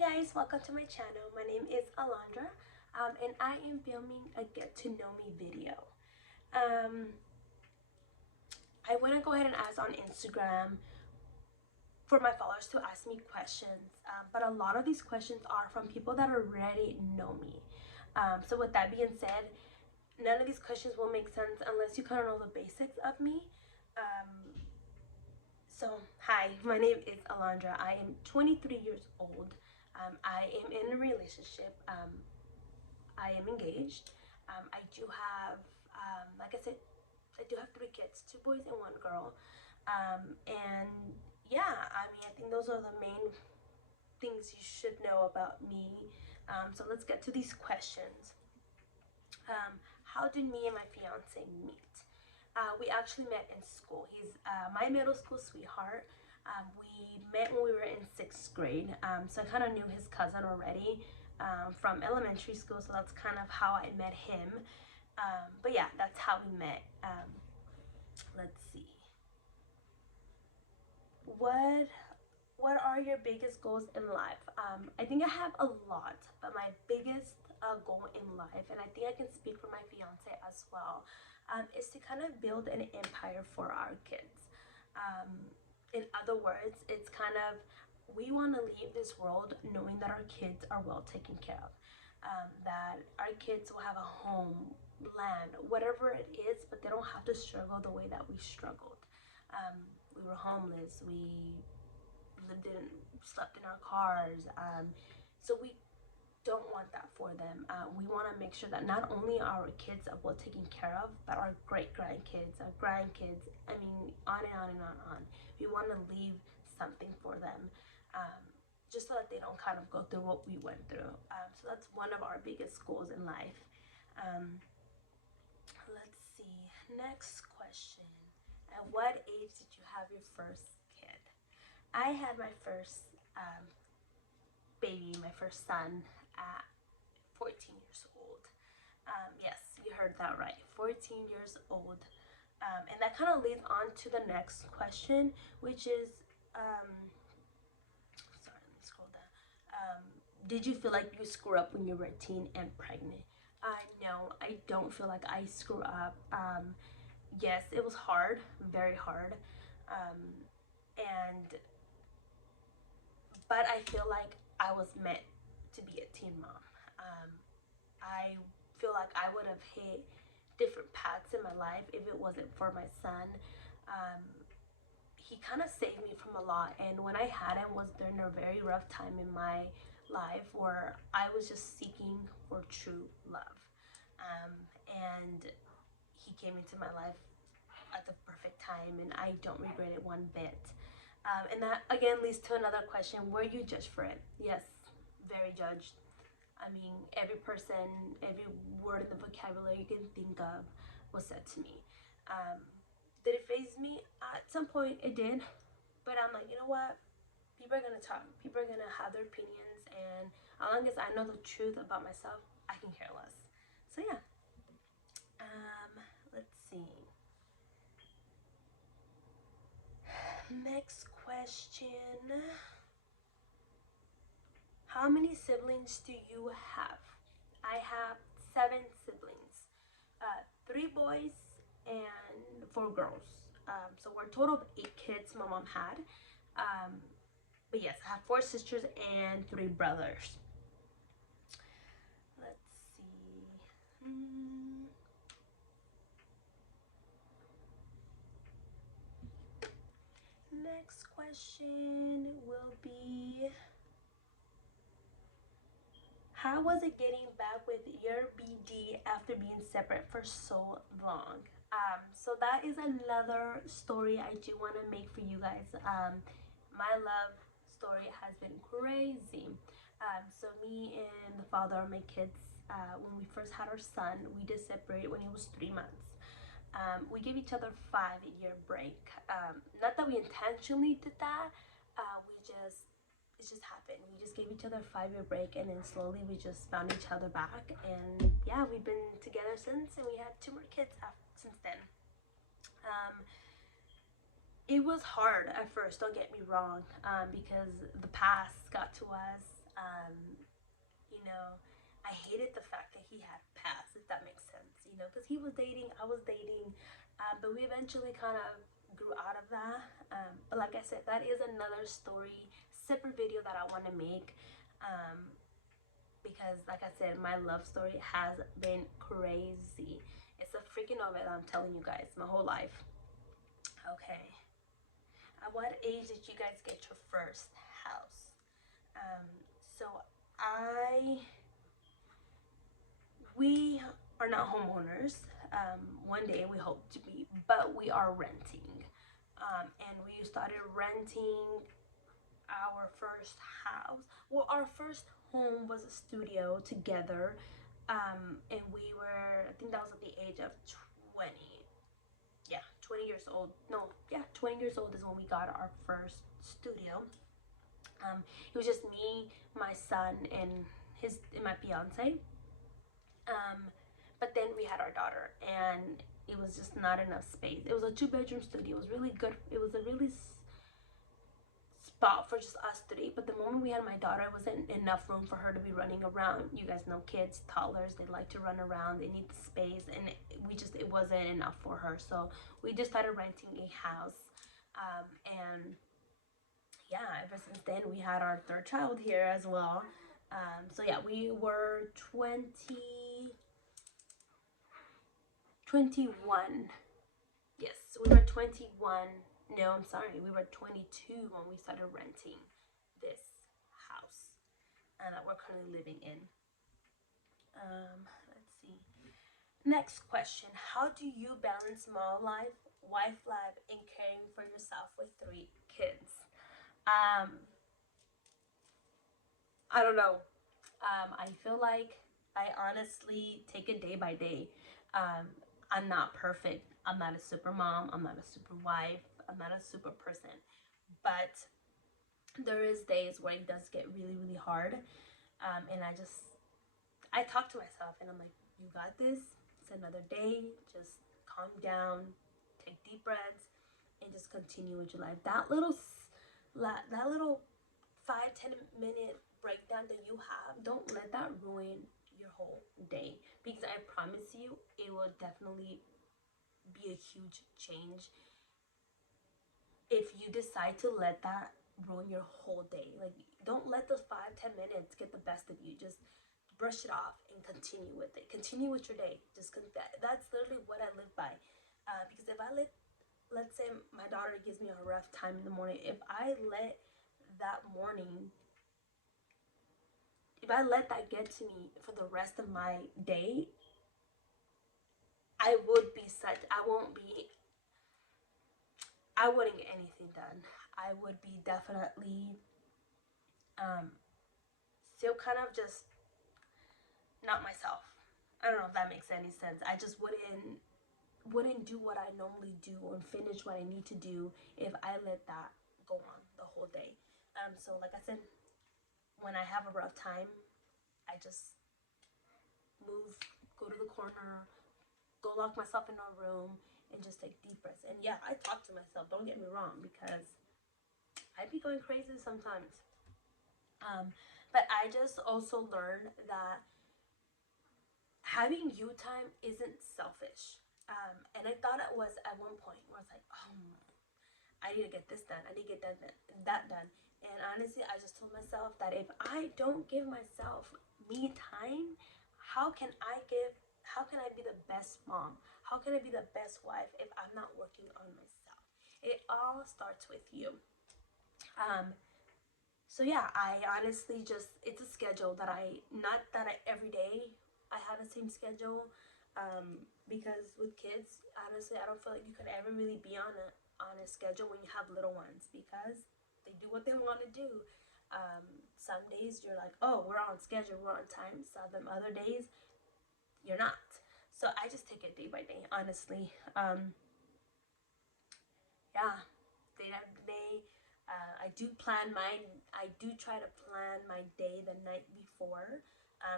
guys, welcome to my channel. My name is Alondra, and I am filming a get to know me video. I want to go ahead and ask on Instagram for my followers to ask me questions, but a lot of these questions are from people that already know me. So with that being said, none of these questions will make sense unless you kind of know the basics of me. Hi, my name is Alondra. I am 23 years old. I am in a relationship. I am engaged. I do have, like I said, I do have 3 kids, 2 boys and 1 girl. And yeah, I think those are the main things you should know about me. So let's get to these questions. How did me and my fiance meet? We actually met in school. He's my middle school sweetheart. We met when we were in 6th grade. So I kind of knew his cousin already from elementary school. So that's kind of how I met him. But yeah, that's how we met. Let's see. What are your biggest goals in life? I think I have a lot, but my biggest goal in life, and I think I can speak for my fiance as well, is to kind of build an empire for our kids. In other words, it's kind of, we want to leave this world knowing that our kids are well taken care of, that our kids will have a home, land, whatever it is, but they don't have to struggle the way that we struggled. We were homeless. We slept in our cars. So we don't want that for them. We want to make sure that not only our kids are well taken care of, but our great grandkids, our grandkids. I mean, on and on and on and on. We want to leave something for them, just so that they don't kind of go through what we went through. So that's one of our biggest goals in life. Let's see. Next question. At what age did you have your first kid? I had my first baby, my first son, at 14 years old. Yes, you heard that right, 14 years old. And that kind of leads on to the next question, which is, sorry, let me scroll down. Did you feel like you screw up when you were a teen and pregnant? No, I don't feel like I screw up. Yes, it was hard, very hard. And but I feel like I was meant to be a teen mom. I feel like I would have hit different paths in my life if it wasn't for my son. Um, he kind of saved me from a lot, and when I had him was during a very rough time in my life where I was just seeking for true love. And he came into my life at the perfect time, and I don't regret it one bit. And that again leads to another question: were you judged for it? Yes, very judged. I mean, every person, every word in the vocabulary you can think of was said to me. Did it faze me? At some point, it did. But I'm like, you know what? People are gonna talk. People are gonna have their opinions, and as long as I know the truth about myself, I can care less. So yeah. Let's see. Next question. How many siblings do you have? I have 7 siblings, 3 boys and 4 girls. So we're a total of 8 kids my mom had. But yes, I have 4 sisters and 3 brothers. Let's see. Next question will be, how was it getting back with your BD after being separate for so long? So that is another story I do want to make for you guys. My love story has been crazy. So me and the father of my kids, when we first had our son, we did separate when he was 3 months. We gave each other 5-year break. Not that we intentionally did that. It just happened. We just gave each other a 5-year break, and then slowly we just found each other back. And yeah, we've been together since, and we had 2 more kids since then. It was hard at first, don't get me wrong, because the past got to us. Um, you know, I hated the fact that he had passed, if that makes sense, you know, because he was dating, I was dating, but we eventually kind of grew out of that. But like I said, that is another story, separate video that I want to make. Um, because like I said, my love story has been crazy. It's a freaking novella, I'm telling you guys, my whole life. Okay. At what age did you guys get your first house? Um, so I we are not homeowners. One day we hope to be, but we are renting. And we started renting our first house. Well, our first home was a studio together. And we were, I think that was at the age of 20. Yeah, 20 years old. No, yeah, 20 years old is when we got our first studio. It was just me, my son, and my fiance. Um, but then we had our daughter, and it was just not enough space. It was a two-bedroom studio. It was really good. It was a really spot for just us three. But the moment we had my daughter, it wasn't enough room for her to be running around. You guys know kids, toddlers, they like to run around. They need the space, and it wasn't enough for her. So we just started renting a house, and yeah, ever since then we had our third child here as well. So yeah, we were 21. Yes, we were 21. No, I'm sorry, we were 22 when we started renting this house that we're currently living in. Let's see. Next question: how do you balance mom life, wife life, and caring for yourself with three kids? Um, I don't know. I feel like I honestly take it day by day. Um, I'm not perfect. I'm not a super mom. I'm not a super wife. I'm not a super person. But there is days where it does get really, really hard. And I talk to myself and I'm like, you got this. It's another day. Just calm down, take deep breaths, and just continue with your life. That little 5-10 minute breakdown that you have, don't let that ruin your whole day, because I promise you it will definitely be a huge change if you decide to let that ruin your whole day. Like, don't let those 5-10 minutes get the best of you. Just brush it off and continue with it. Continue with your day. That's literally what I live by. Because if I let's say my daughter gives me a rough time in the morning, that morning if I let that get to me for the rest of my day, I wouldn't get anything done. I would be definitely um, still kind of just not myself. I don't know if that makes any sense. I just wouldn't do what I normally do and finish what I need to do if I let that go on the whole day. So like I said, when I have a rough time, I just move, go to the corner, go lock myself in a room, and just take deep breaths. And yeah, I talk to myself. Don't get me wrong, because I'd be going crazy sometimes. Um, but I just also learned that having you time isn't selfish. And I thought it was at one point where I was like, oh, I need to get this done. I need to get that done. And honestly, I just told myself that if I don't give myself me time, how can I give? How can I be the best mom? How can I be the best wife if I'm not working on myself? It all starts with you. Um, so yeah, I honestly just it's a schedule that I not that I every day I have the same schedule. Because with kids, honestly, I don't feel like you could ever really be on a schedule when you have little ones, because they do what they want to do. Some days you're like, oh, we're on schedule, we're on time. Some other days you're not. So I just take it day by day, honestly. Yeah, day by day. I do plan my. I do try to plan my day the night before.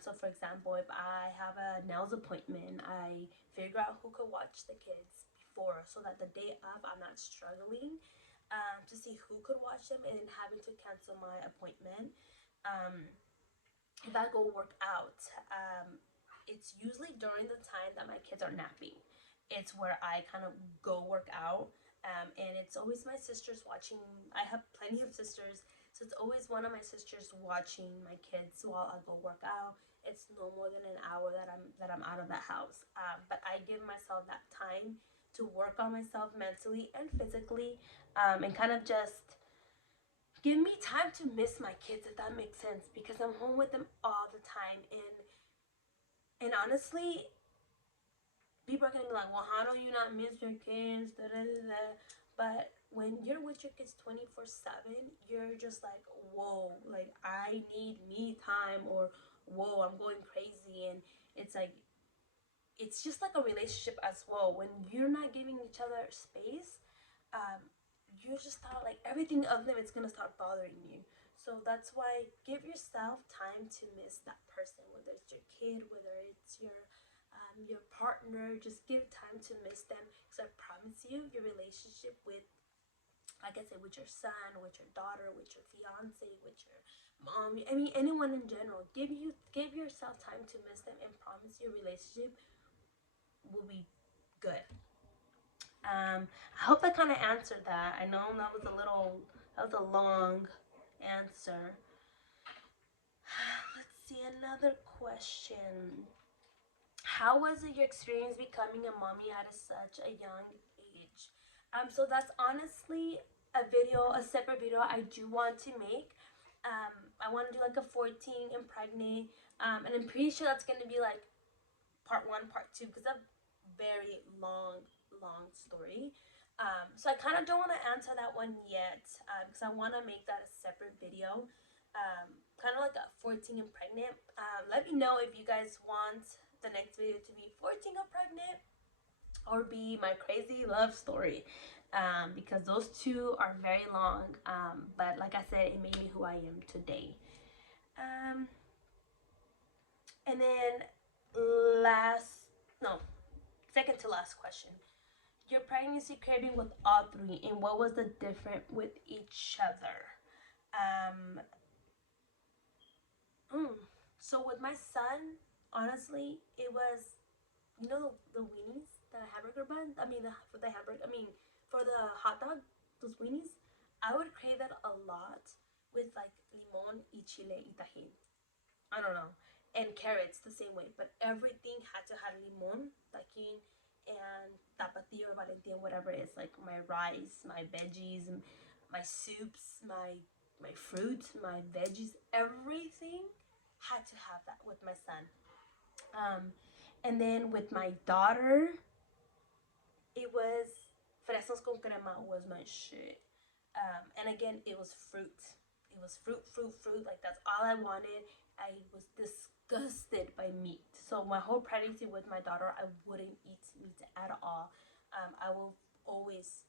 So, for example, if I have a nails appointment, I figure out who could watch the kids before, so that the day of I'm not struggling to see who could watch them and having to cancel my appointment. Um, if I go work out, it's usually during the time that my kids are napping. It's where I kind of go work out. And it's always my sisters watching. I have plenty of sisters, so it's always one of my sisters watching my kids while I go work out. It's no more than an hour that I'm out of the house. But I give myself that time to work on myself mentally and physically, and kind of just give me time to miss my kids, if that makes sense, because I'm home with them all the time. And honestly, people are gonna be like, well, how do you not miss your kids? Da, da, da, da. But when you're with your kids 24/7, you're just like, whoa, like I need me time, or whoa, I'm going crazy. And it's like, it's just like a relationship as well. When you're not giving each other space, um, you just thought like everything of them, it's gonna start bothering you. So that's why give yourself time to miss that person, whether it's your kid, whether it's your partner. Just give time to miss them, because I promise you, your relationship with, like I said, with your son, with your daughter, with your fiance, with your mom, I mean anyone in general, give yourself time to miss them, and promise your relationship will be good. I hope that kind of answered that. I know that was a long answer. Let's see, another question. How was it your experience becoming a mommy at such a young age? So that's honestly a separate video I do want to make. I want to do like a 14 and pregnant, and I'm pretty sure that's gonna be like part one, part two, because a very long story. So I kind of don't want to answer that one yet, because I want to make that a separate video. Kind of like a 14 and pregnant. Let me know if you guys want the next video to be 14 and pregnant, or be my crazy love story, because those two are very long. But like I said, it made me who I am today. Um, and then last, no, second to last question. Your pregnancy craving with all three, and what was the difference with each other? Um, mm, so with my son, honestly, it was, the weenies, the hamburger bun. I mean, for the hamburger. I mean, for the hot dog, those weenies. I would crave that a lot with like limon y chile y tajín. I don't know. And carrots the same way, but everything had to have limon, tajín, and tapatio, valentia, whatever it is. Like my rice, my veggies, my soups, my fruits, my veggies, everything had to have that with my son. Um, and then with my daughter, it was fresas con crema was my shit. And again, it was fruit. It was fruit, fruit, fruit. Like that's all I wanted. I was disgusted by meat. So my whole pregnancy with my daughter, I wouldn't eat meat at all. I will always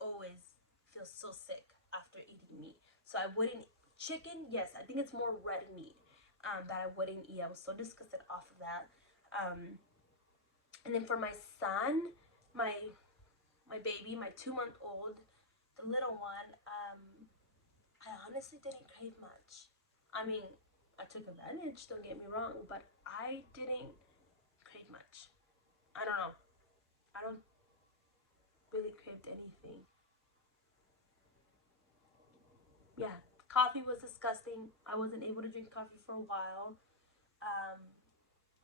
feel so sick after eating meat. So I wouldn't chicken. Yes, I think it's more red meat, that I wouldn't eat. I was so disgusted off of that. Um, and then for my son, my my baby, my 2 month old, the little one, I honestly didn't crave much. I mean, I took advantage, don't get me wrong, but I didn't crave much. I don't know. I don't really craved anything. Yeah, coffee was disgusting. I wasn't able to drink coffee for a while. Um,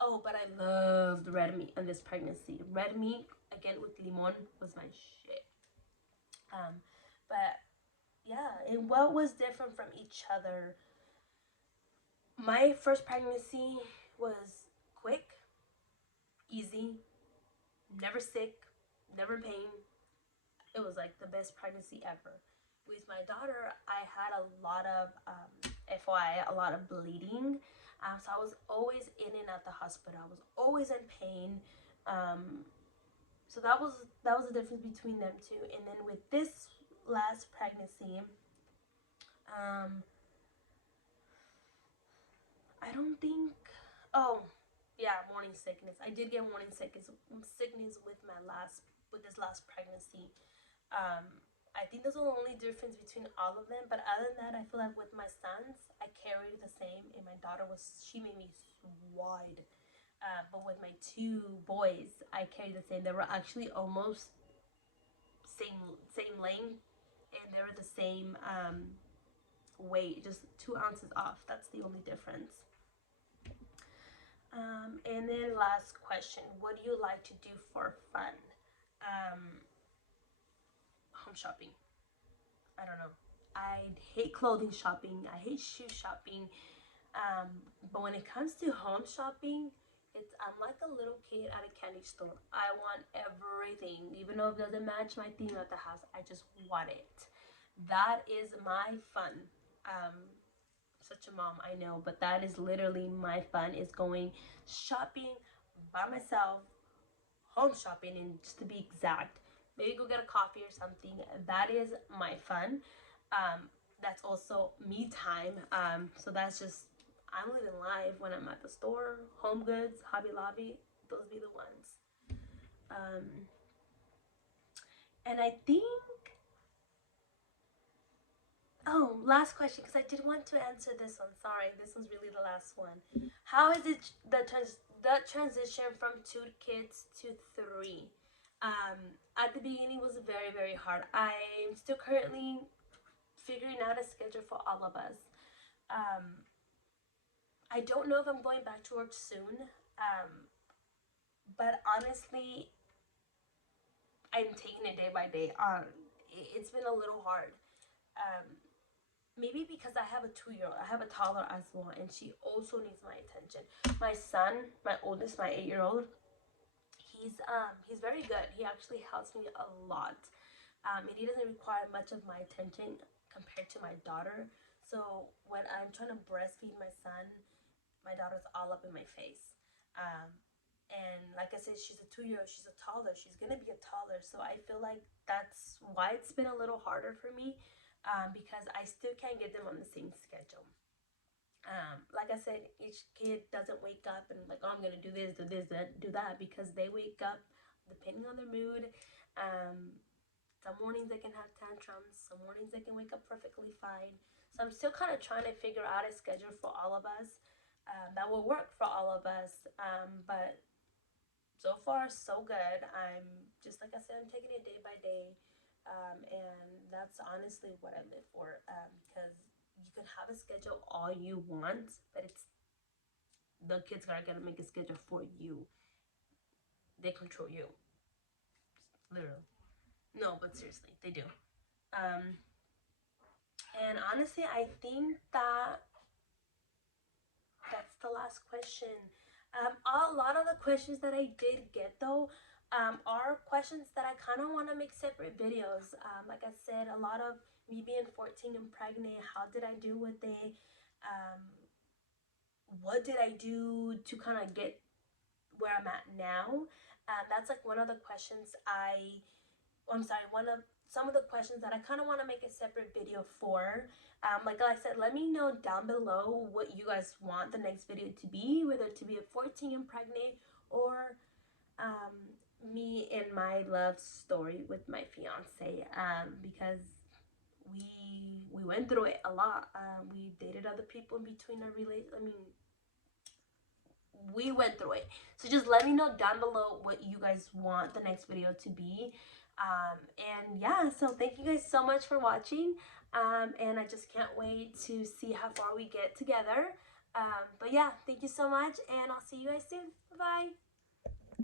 oh, but I loved red meat in this pregnancy. Red meat, again with limon, was my shit. Um, but yeah, and what was different from each other? My first pregnancy was quick, easy, never sick, never pain. It was like the best pregnancy ever. With my daughter, I had a lot of, FYI, a lot of bleeding. So I was always in and out the hospital. I was always in pain. Um, so that was the difference between them two. And then with this last pregnancy, um, I don't think. Oh, yeah, morning sickness. I did get morning sickness with this last pregnancy. Um, I think that's the only difference between all of them. But other than that, I feel like with my sons, I carried the same in My daughter she made me wide. But with my two boys, I carried the same. They were actually almost same length, and they were the same weight, just 2 ounces off. That's the only difference. And then last question, what do you like to do for fun? Home shopping. I don't know. I hate clothing shopping. I hate shoe shopping. But when it comes to home shopping, I'm like a little kid at a candy store. I want everything, even though it doesn't match my theme at the house. I just want it. That is my fun. Such a mom, I know, but that is literally my fun, is going shopping by myself, home shopping, and just to be exact, maybe go get a coffee or something. That is my fun. That's also me time. So that's just, I'm living life when I'm at the store, Home Goods, Hobby Lobby, those be the ones. And I think, oh, last question, because I did want to answer this one. Sorry, this was really the last one. How is it the transition from 2 kids to 3? At the beginning was very, very hard. I'm still currently figuring out a schedule for all of us. I don't know if I'm going back to work soon, but honestly, I'm taking it day by day. It's been a little hard. Maybe because I have a 2-year-old, I have a toddler as well, and she also needs my attention. My son, my oldest, my 8-year-old, he's very good. He actually helps me a lot, and he doesn't require much of my attention compared to my daughter. So when I'm trying to breastfeed my son, my daughter's all up in my face. And like I said, she's a 2-year-old, she's a toddler, she's gonna be a toddler. So I feel like that's why it's been a little harder for me, because I still can't get them on the same schedule. Like I said, each kid doesn't wake up and like, oh, I'm gonna do this, do that, because they wake up depending on their mood. Some mornings they can have tantrums, some mornings they can wake up perfectly fine. So I'm still kind of trying to figure out a schedule for all of us, that will work for all of us. But so far so good. I'm just, like I said, I'm taking it day by day. And that's honestly what I live for, because you can have a schedule all you want, but it's the kids are gonna make a schedule for you. They control you, literally. No, but seriously, they do. And honestly, I think that's the last question. A lot of the questions that I did get though, are questions that I kind of want to make separate videos. Like I said, a lot of me being 14 and pregnant, how did I do with it? What did I do to kind of get where I'm at now? That's like one of the questions some of the questions that I kind of want to make a separate video for. Like I said, let me know down below what you guys want the next video to be, whether to be a 14 and pregnant, or me and my love story with my fiance, because we went through it a lot. We dated other people in between our we went through it. So just let me know down below what you guys want the next video to be. And yeah, so thank you guys so much for watching. And I just can't wait to see how far we get together. But yeah, thank you so much, and I'll see you guys soon. Bye bye.